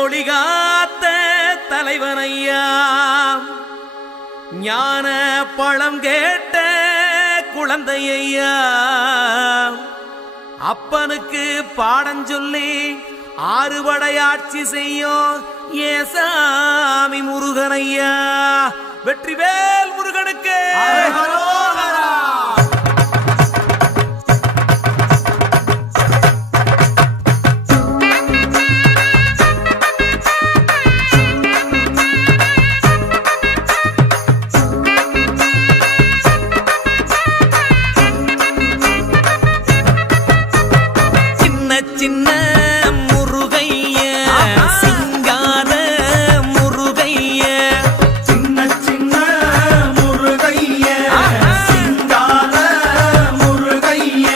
ஒளிகாத்த தலைவனையா ஞான பழம் கேட்ட குழந்தையா அப்பனுக்கு பாடம் சொல்லி ஆறுபடையாட்சி செய்யும் ஏசாமி முருகனையா. வெற்றிவேல் முருகனுக்கு சின்ன முருகைய சிங்கார முருகைய சின்ன சின்ன முருகைய சிங்கார முருகைய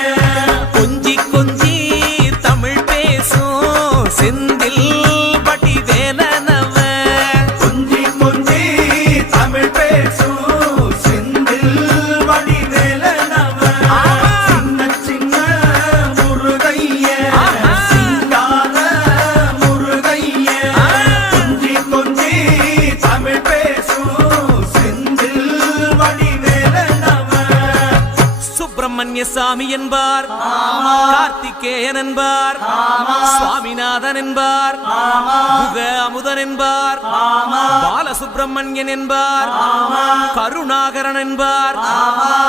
கொஞ்சி கொஞ்சி தமிழ் பேசும் செந்தில் பட்டி வேலனவ கொஞ்சி கொஞ்சி தமிழ் பேசும் செந்தில் பட்டி வேலனவ சின்ன சின்ன முருகைய சிங்கார முருகைய கொஞ்சி கொஞ்சி தமிழ் பேசும் செந்தில் பட்டி வேலனவ சுப்பிரமணிய சாமி என்பார், கார்த்திகேயன் என்பார், சுவாமிநாதன் என்பார், முக அமுதன் என்பார், பாலசுப்பிரமணியன் என்பார், கருணாகரன் என்பார்,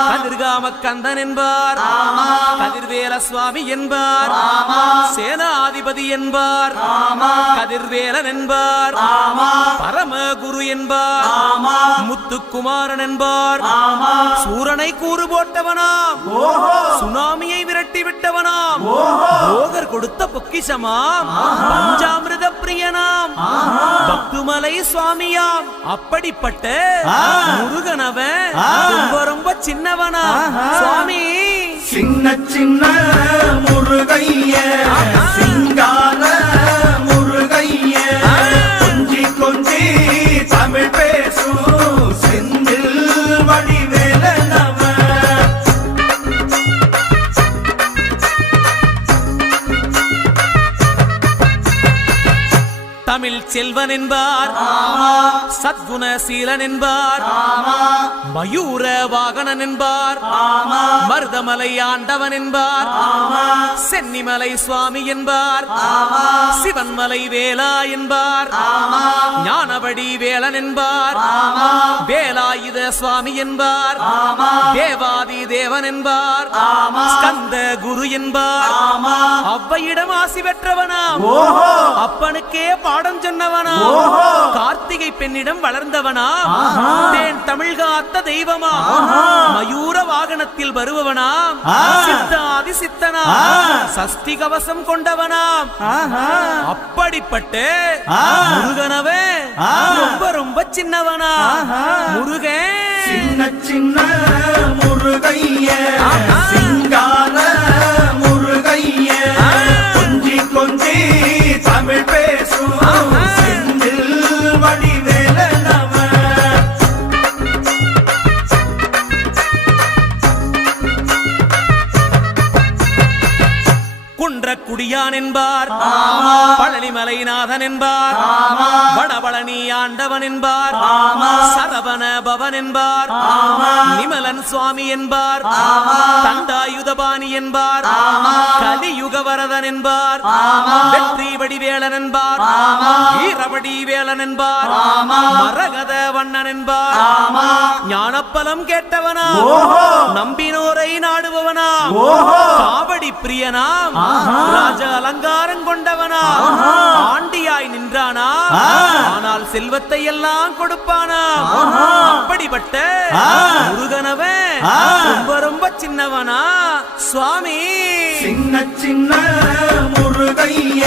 கதிர்காம கந்தன் என்பார், கதிர்வேல சுவாமி என்பார், சேனாதிபதி என்பார், கதிர்வேலன் என்பார், பரமகுரு என்பார், முத்துக்குமாரன் என்பார், சூரனை கூறு போட்டவனாம், சுனாமியை விரட்டி விட்டவனாம், போகர் கொடுத்த பொக்கிஷமாம், பஞ்சாமிர்த பிரியனாம், பக்துமலை சுவாமியாம். அப்படிப்பட்ட முருகனவன் ரொம்ப ரொம்ப சின்னவனா சுவாமி. சின்ன சின்ன முருகைய சிங்கார முருகைய கொஞ்சி கொஞ்சி தமிழ் பேசும் செந்தில் வடிவேலனவ தமிழ் செல்வன் என்பார், சத்குணசீலன் என்பார், மயூர வாகனன் என்பார், மருதமலை ஆண்டவன் என்பார், சென்னிமலை சுவாமி என்பார், சிவன்மலை வேலா என்பார், ஞானவடி வேலன் என்பார், வேலாயுத சுவாமி என்பார், தேவாதி தேவன் என்பார், ஸ்கந்த குரு என்பார், அவ்வையிடம் ஆசி பெற்றவனாம், அப்பனுக்கே பாடம் சொன்னவனா, கார்த்திகை பெண்ணிடம் வளர்ந்தவனா, தேன் தமிழ் காத்த தெய்வமா, மயூர வாகனத்தில் வருபவனாம், சித்தாதி சித்தனா, சஷ்டி கவசம் கொண்டவனாம். அப்படிப்பட்ட முருகனவே ரொம்ப ரொம்ப சின்னவனா முருகன். சின்ன சின்ன முருகைய சிங்கார முருகைய கொஞ்சி கொஞ்சி தமிழ் பேசும் செந்தில் வடிவேலனவ குன்றக்குடியான் என்பார், பழனிமலைநாதன் என்பார், வடபழனி ஆண்டவன் என்பார், சரவண பவன் என்பார், நிமலன் சுவாமி என்பார், தண்டாயுதபாணி என்பார், கலியுகவரதன் என்பார், வெற்றி வடிவேலன் என்பார், வீரவடி வேலன் என்பார், மரகத வண்ணன் என்பார், ஞானப்பலம் கேட்டவனா, நம்பினோரை நாடுபவனா, காவடி பிரியனாம், ராஜ அலங்காரம் கொண்டவனா, ஆண்டியாய் நின்றானா, ஆனால் செல்வத்தை எல்லாம் கொடுப்பானா. அப்படிப்பட்ட முருகனவன் ரொம்ப ரொம்ப சின்னவனா சுவாமி. சின்ன சின்ன முருகைய